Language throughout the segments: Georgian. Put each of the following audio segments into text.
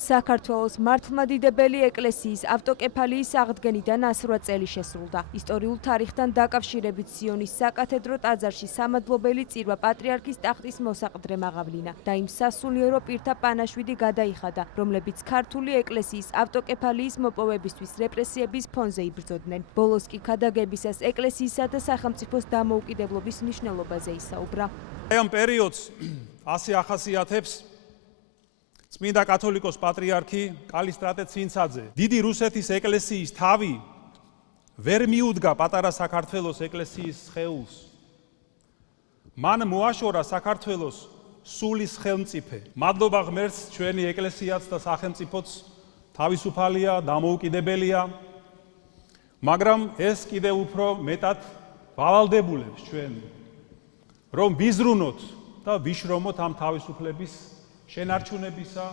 საქართველოს მართლმადიდებელი ეკლესიის ავტოკეფალიის აღდგენიდან 108 წელი შესრულდა. ისტორიულ თარიღთან დაკავშირებით სიონის საკათედრო ტაძარში სამადლობელი წირვა პატრიარქის ტახტის მოსაყდრე მაღავლინა და იმ სასულიერო პირთა პანაშვიდი გადაიხადა, რომლებიც ქართული ეკლესიის ავტოკეფალიის მოპოვებისთვის რეპრესიების ფონზე იბრძოდნენ. ბოლოს კი ქადაგებისას ეკლესიისა და სახელმწიფოს დამოუკიდებლობის მნიშვნელობაზე ისაუბრა. ამ პერიოდს ასე ახასიათებს წმინდა კათოლიკოს პატრიარქი კალისტრატე ცინცაძე. დიდი რუსეთის ეკლესიის თავი ვერ მიუდგა პატარა საქართველოს ეკლესიის სხეულს. მან მოაშორა საქართველოს სულის ხელმწიფე. მადლობა ღმერთს, ჩვენი ეკლესიაც და სახელმწიფოც თავისუფალია, დამოუკიდებელია, მაგრამ ეს კიდევ უფრო მეტად ვალდებულებს ჩვენ, რომ ვიზრუნოთ და ვიშრომოთ ამ თავისუფლების შენარჩუნებისა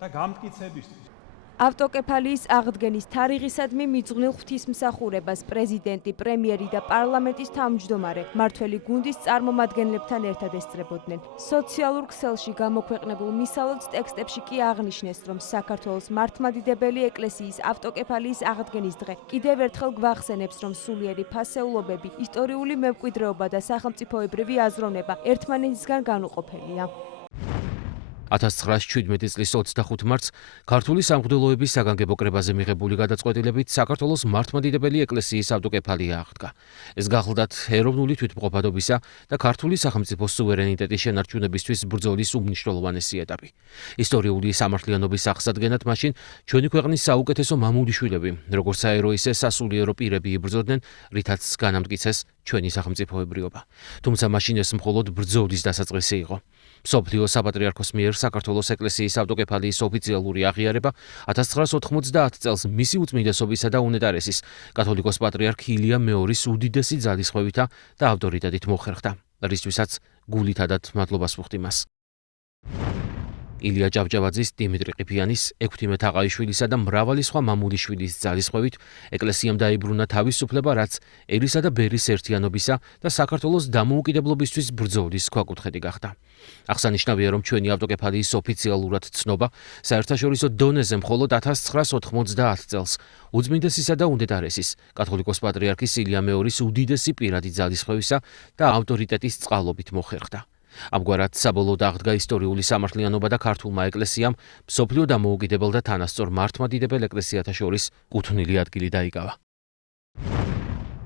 და გამტკიცებისთვის. ავტოკეფალიის აღდგენის თარიღისადმი მიძღვნილ ღვთისმსახურებას პრეზიდენტი, პრემიერი და პარლამენტის თავმჯდომარე მმართველი გუნდის წარმომადგენლებთან ერთად ესწრებოდნენ. სოციალურ ქსელში გამოქვეყნებულ მისალოც ტექსტებში კი აღნიშნეს, რომ საქართველოს მართლმადიდებელი ეკლესიის ავტოკეფალიის აღდგენის დღე კიდევ ერთხელ გვახსენებს, რომ სულიერი ფასეულობები, ისტორიული მემკვიდრეობა და სახელმწიფოებრივი აზროვნება ერთმანეთისგან განუყოფელია. 1917 წლის 25 მარტს ქართული სამღვდელოების საგანგებო კრებაზე მიღებული გადაწყვეტილებით საქართველოს მართლმადიდებელი ეკლესიის ავტოკეფალია აღდგა. ეს გახლდათ ეროვნული თვითმყოფადობისა და ქართული სახელმწიფოს სუვერენიტეტის შენარჩუნებისთვის ბრძოლის უმნიშვნელოვანესი ეტაპი. ისტორიული სამართლიანობის აღსადგენად მაშინ ჩვენი ქვეყნის საუკეთესო მამულიშვილები, როგორც საერო ისე სასულიერო პირები იბრძოდნენ, რითაც განამტკიცეს ჩვენი სახელმწიფოებრიობა. თუმცა მაშინ ეს მხოლოდ ბრძოლის დასაწყისი იყო. მსოფლიო საპატრიარქოს მიერ საქართველოს ეკლესიის ავტოკეფალიის ოფიციალური აღიარება 1990 წელს მისი უწმინდესობისა და უნეტარესის კათოლიკოს პატრიარქ ილია მეორის უდიდესი ძალისხმევითა და ავტორიტეტით მოხერხდა, რისთვისაც გულითადად მადლობას ვუხდი მას. ილია ჭავჭავაძის, დიმიტრი ყიფიანის, ექვთიმე თაყაიშვილისა და მრავალი სხვა მამულიშვილის ძალისხმევით ეკლესიამ დაიბრუნა თავისუფლება, რაც ერისა და ბერის ერთიანობისა და საქართველოს დამოუკიდებლობისთვის ბრძოლის ქვაკუთხედი გახდა. აღსანიშნავია, რომ ჩვენი ავტოკეფალიის ოფიციალურად ცნობა საერთაშორისო დონეზე მხოლოდ 1990 წელს უწმინდესისა და უნეტარესის კათოლიკოს პატრიარქის ილია მეორის უდიდესი პირადი ძალისხმევისა და ავტორიტეტის წყალობით მოხერხდა. ამგვარად საბოლოოდ აღდგა ისტორიული სამართლიანობა და ქართულმა ეკლესიამ მსოფლიო დამოუკიდებელ და თანასწორ მართლმადიდებელ ეკლესიათა შორის კუთვნილი ადგილი დაიკავა.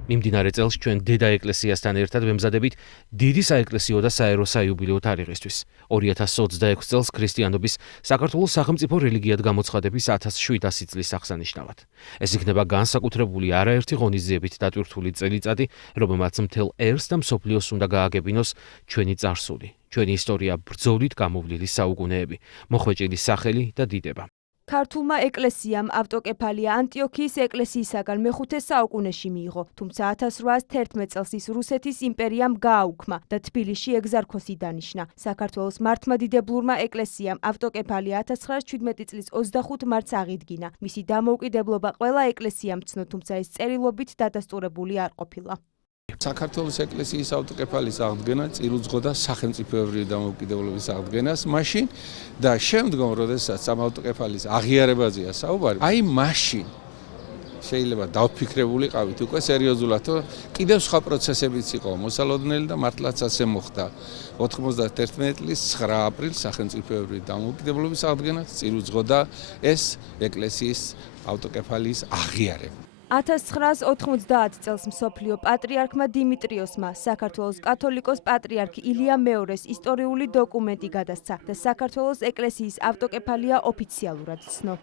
მიმდინარე წელს ჩვენ დედა ეკლესიასთან ერთად ვემზადებით დიდი საეკლესიო და საერო საიუბილეო თარიღისთვის. 2026 წელს ქრისტიანობის საქართველოს სახელმწიფო რელიგიად გამოცხადების 1700 წლის აღსანიშნავად. ეს იქნება განსაკუთრებული არაერთი ღონისძიებით დატვირთული წელიწადი, რომელმაც მთელ ერს და მსოფლიოს უნდა გააგებინოს ჩვენი წარსული, ჩვენი ისტორია, ბრძოლით გამოვლილი საუკუნეები, მოხვეჭილი სახელი და დიდება. ქართულმა ეკლესიამ ავტოკეფალია ანტიოქიის ეკლესიისაგან მეხუთე საუკუნეში მიიღო, თუმცა 1811 წელს ის რუსეთის იმპერიამ გააუქმა და თბილისში ეგზარქოსი დანიშნა. საქართველოს მართლმადიდებლურმა ეკლესიამ ავტოკეფალია 1917 წლის 25 მარტს აღიდგინა. მისი დამოუკიდებლობა ყველა ეკლესიამ ცნო, თუმცა ეს წერილობით დადასტურებული არ ყოფილა. საქართველოს ეკლესიის ავტოკეფალიის აღდგენა წილუძღოდა სახელმწიფოებრივი დამოუკიდებლობის აღდგენას მაშინ და შემდგომ, როდესაც ამ ავტოკეფალიის აღიარებაზეა საუბარი, აი მაშინ შეიძლება დავფიქრებულიყავით უკვე სერიოზულად, რომ კიდევ სხვა პროცესებიც იყო მოსალოდნელი და მართლაც ასე მოხდა. 91 წლის 9 აპრილს სახელმწიფოებრივი დამოუკიდებლობის აღდგენას წილუძღოდა ეს ეკლესიის ავტოკეფალიის აღიარება. 1990 წელს მსოფლიო პატრიარქმა დიმიტრიოსმა საქართველოს კათოლიკოს პატრიარქ ილია მეორეს ისტორიული დოკუმენტი გადასცა და საქართველოს ეკლესიის ავტოკეფალია ოფიციალურად ცნო.